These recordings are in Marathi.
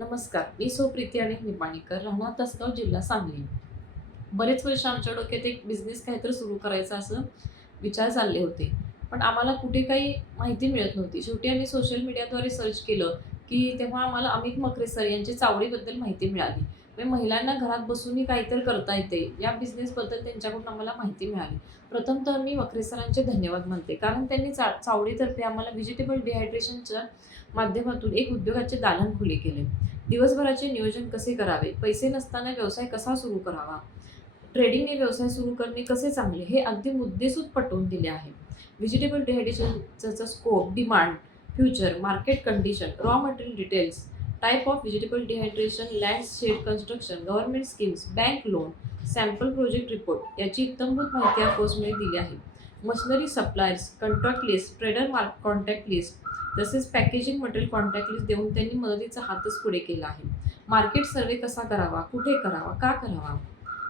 नमस्कार, मी प्रीती आणि निपाणीकर, राहणार तासगाव, जिल्हा सांगली. बरेच वर्ष आमच्या डोक्यात एक बिझनेस काहीतरी सुरू करायचा असं विचार चालले होते. पण आम्हाला कुठे काही माहिती मिळत नव्हती. शेवटी आम्ही सोशल मीडियाद्वारे सर्च केलं, की तेव्हा आम्हाला अमित मकरे सर यांची चावडीबद्दल माहिती मिळाली. म्हणजे महिलांना घरात बसूनही काहीतरी करता येते, या बिझनेसबद्दल त्यांच्याकडून आम्हाला माहिती मिळाली. प्रथमतः मी मकरे सरांचे धन्यवाद मानते, कारण त्यांनी चावडीतर्फे आम्हाला व्हेजिटेबल डिहायड्रेशनच्या माध्यमातून एक उद्योगाचे दालन खुले केले. दिवसभराचे नियोजन कसे करावे, पैसे नसताना व्यवसाय कसा सुरू करावा, ट्रेडिंगने व्यवसाय सुरू करणे कसे चांगले, हे अगदी मुद्देसूद पटवून दिले आहे. व्हेजिटेबल डिहायड्रेशनचा scope, demand, future, market condition, raw material details, type of vegetable dehydration, land shed construction, government schemes, bank loan, sample project report याची इत्थंभूत माहिती या कोर्समध्ये दिली आहे. Machinery suppliers, contract list, trader contact list, तसेच पॅकेजिंग मटेरियल कॉन्टॅक्ट लिस्ट देऊन त्यांनी मदतीचा हातच पुढे केला आहे. मार्केट सर्वे कसा करावा, कुठे करावा, का करावा,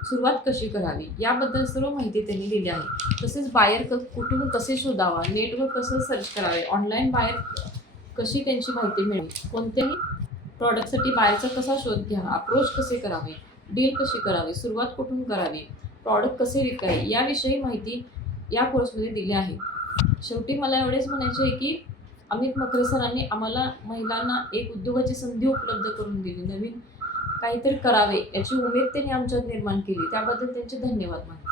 सुरुवात कशी करावी, याबद्दल सर्व माहिती त्यांनी दिली आहे. तसेच बायर कुठून कसे शोधावा, नेटवर कसं सर्च करावे, ऑनलाईन बायर कशी त्यांची माहिती मिळेल, कोणत्याही प्रॉडक्टसाठी बायरचा कसा शोध घ्यावा, अप्रोच कसे करावे, डील कशी करावी, सुरुवात कुठून करावी, प्रॉडक्ट कसे विकावे, याविषयी माहिती या कोर्समध्ये दिली आहे. शेवटी मला एवढेच म्हणायचे आहे की अमित मकरे सरांनी आम्हाला महिलांना एक उद्योगाची संधी उपलब्ध करून दिली. नवीन काहीतरी करावे याची उमेद त्यांनी आमच्यात निर्माण केली. त्याबद्दल त्यांचे धन्यवाद मानते.